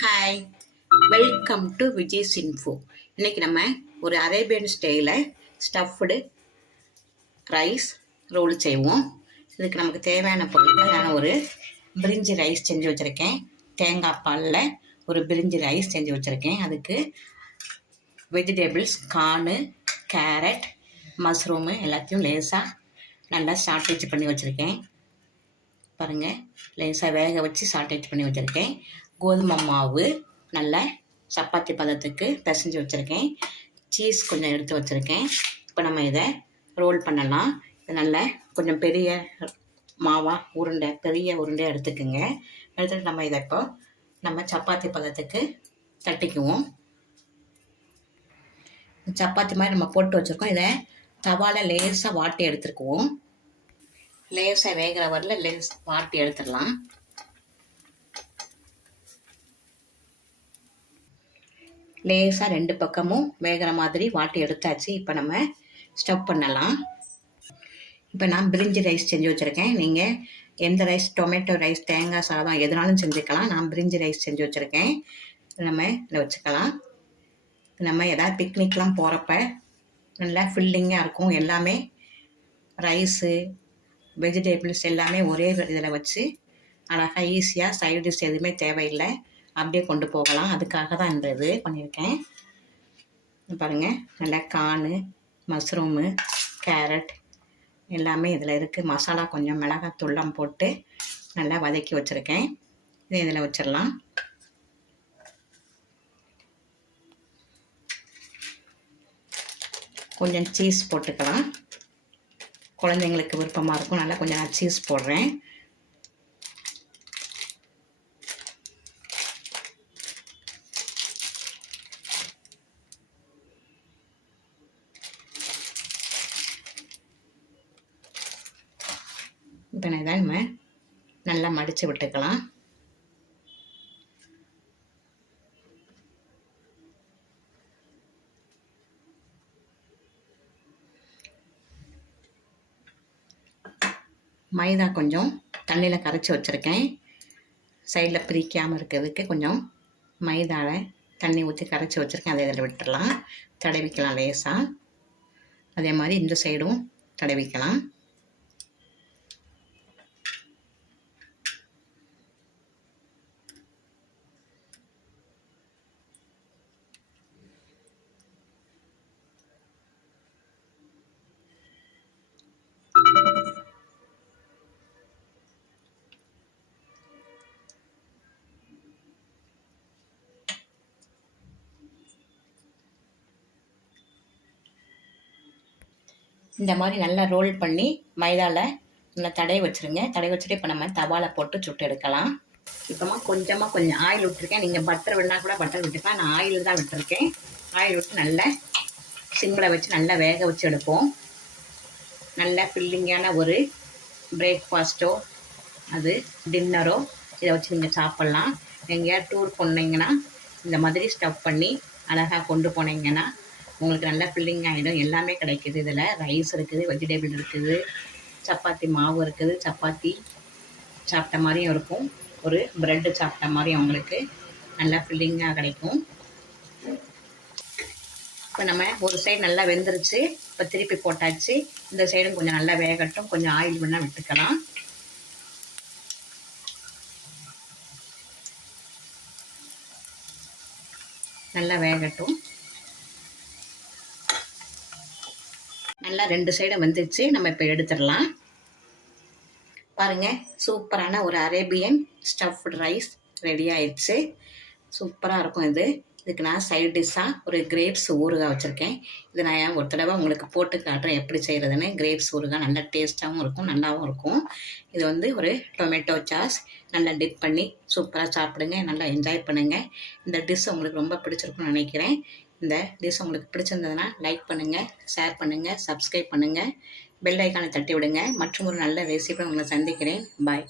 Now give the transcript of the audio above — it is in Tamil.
Hi, welcome to Vijay's info. இன்றைக்கி நம்ம ஒரு அரேபியன் ஸ்டைலில் ஸ்டஃப்டு ரைஸ் ரோல் செய்வோம். இதுக்கு நமக்கு தேவையான பொருட்கள் நான் ஒரு பிரிஞ்சி ரைஸ் செஞ்சு வச்சுருக்கேன். தேங்காய் பாலில் ஒரு பிரிஞ்சி ரைஸ் செஞ்சு வச்சுருக்கேன். அதுக்கு வெஜிடபிள்ஸ் கார்னு, கேரட், மஷ்ரூமு எல்லாத்தையும் லேசாக நல்லா சாட்டேஜ் பண்ணி வச்சுருக்கேன். பாருங்கள், லேசாக வேக வச்சு சாட்டேஜ் பண்ணி வச்சுருக்கேன். கோதுமை மாவு நல்லா சப்பாத்தி பதத்துக்கு பிசைஞ்சு வச்சுருக்கேன். சீஸ் கொஞ்சம் எடுத்து வச்சுருக்கேன். இப்போ நம்ம இதை ரோல் பண்ணலாம். இது நல்ல கொஞ்சம் பெரிய மாவாக பெரிய உருண்டை எடுத்துக்கோங்க. எடுத்துகிட்டு நம்ம இதை இப்போ நம்ம சப்பாத்தி பதத்துக்கு தட்டிக்குவோம். சப்பாத்தி மாதிரி நம்ம போட்டு வச்சுருக்கோம். இதை தவாவில் லேசாக வாட்டி எடுத்துக்குவோம். லேசாக வேகிற வரல வாட்டி எடுத்துடலாம். லேசாக ரெண்டு பக்கமும் வேகிற மாதிரி வாட்டி எடுத்தாச்சு. இப்போ நம்ம ஸ்டவ் பண்ணலாம். இப்போ நான் பிரிஞ்சி ரைஸ் செஞ்சு வச்சுருக்கேன். நீங்கள் எந்த ரைஸ், டொமேட்டோ ரைஸ், தேங்காய் சாதம் எதுனாலும் செஞ்சுக்கலாம். நான் பிரிஞ்சி ரைஸ் செஞ்சு வச்சுருக்கேன். நம்ம இதை வச்சுக்கலாம். நம்ம எதாவது பிக்னிக்லாம் போகிறப்ப நல்லா ஃபில்லிங்காக இருக்கும். எல்லாமே ரைஸு, வெஜிடபிள்ஸ் எல்லாமே ஒரே இதில் வச்சு அழகாக ஈஸியாக சைடு டிஷ் எதுவுமே தேவையில்லை, அப்படியே கொண்டு போகலாம். அதுக்காக தான் இந்த இது பண்ணியிருக்கேன். பாருங்கள், நல்லா கார்னு, மஷ்ரூமு, கேரட் எல்லாமே இதில் இருக்குது. மசாலா கொஞ்சம் மிளகாத்தூள்லாம் போட்டு நல்லா வதக்கி வச்சுருக்கேன். இதை இதில் வச்சிடலாம். கொஞ்சம் சீஸ் போட்டுக்கலாம். குழந்தைங்களுக்கு விருப்பமாக இருக்கும். நல்லா கொஞ்சம் நான் சீஸ் போடுறேன். இப்போ இதை நம்ம நல்லா மடித்து விட்டுக்கலாம். மைதா கொஞ்சம் தண்ணியில் கரைச்சி வச்சுருக்கேன். சைடில் பிரிக்காமல் இருக்கிறதுக்கு கொஞ்சம் மைதாவில் தண்ணி ஊற்றி கரைச்சி வச்சுருக்கேன். அதை இதில் விட்டுடலாம். தடவிக்கலாம் லேசாக. அதே மாதிரி இந்த சைடும் தடவிக்கலாம். இந்த மாதிரி நல்லா ரோல் பண்ணி மைதாவில் நல்லா தடவி வச்சுருங்க. தடவி வச்சுட்டு இப்போ நம்ம தவாவில் போட்டு சுட்டு எடுக்கலாம். இப்போமா கொஞ்சம் ஆயில் விட்டுருக்கேன். நீங்கள் பட்டர் வேணால் கூட பட்டர் விட்டுக்கலாம். நான் ஆயில் தான் விட்டுருக்கேன். ஆயில் விட்டு நல்லா சிம்மில் வச்சு நல்லா வேக வச்சு எடுப்போம். நல்ல ஃபில்லிங்கான ஒரு பிரேக்ஃபாஸ்ட்டோ அது டின்னரோ இதை வச்சு நீங்கள் சாப்பிட்லாம். எங்கேயாவது டூர் போனீங்கன்னா இந்த மாதிரி ஸ்டஃப் பண்ணி அழகாக கொண்டு போனீங்கன்னா உங்களுக்கு நல்லா ஃபில்லிங் ஆகிடும். எல்லாமே கிடைக்கிது. இதில் ரைஸ் இருக்குது, வெஜிடபிள் இருக்குது, சப்பாத்தி மாவு இருக்குது. சப்பாத்தி சாப்பிட்ட மாதிரியும் இருக்கும், ஒரு ப்ரெட்டு சாப்பிட்ட மாதிரியும் உங்களுக்கு நல்லா ஃபில்லிங்காக கிடைக்கும். இப்போ நம்ம ஒரு சைடு நல்லா வெந்துருச்சு. இப்போ திருப்பி போட்டாச்சு. இந்த சைடும் கொஞ்சம் நல்லா வேகட்டும். கொஞ்சம் ஆயில் வேணால் விட்டுக்கலாம். நல்லா வேகட்டும். நல்லா ரெண்டு சைடும் வந்துடுச்சு. நம்ம இப்போ எடுத்துடலாம். பாருங்கள், சூப்பரான ஒரு அரேபியன் ஸ்டஃப்டு ரைஸ் ரெடி ஆயிடுச்சு. சூப்பராக இருக்கும் இது. இதுக்கு நான் சைட் டிஷ்ஷாக ஒரு கிரேப்ஸ் ஊறுகாய் வச்சுருக்கேன். இது நான் ஒரு தடவை உங்களுக்கு போட்டு காட்டுறேன் எப்படி செய்கிறதுன்னு. கிரேப்ஸ் ஊறுகாய் நல்லா டேஸ்ட்டாகவும் இருக்கும், நல்லாவும் இருக்கும். இது ஒரு டொமேட்டோ சாஸ் நல்லா டிப் பண்ணி சூப்பராக சாப்பிடுங்க. நல்லா என்ஜாய் பண்ணுங்கள். இந்த டிஷ் உங்களுக்கு ரொம்ப பிடிச்சிருக்குன்னு நினைக்கிறேன். இந்த டிஷ் உங்களுக்கு பிடிச்சிருந்ததுன்னா லைக் பண்ணுங்கள், ஷேர் பண்ணுங்கள், சப்ஸ்கிரைப் பண்ணுங்கள், பெல் ஐக்கானை தட்டி விடுங்க. மற்றும் ஒரு நல்ல ரெசிபியை உங்களை சந்திக்கிறேன். பாய்.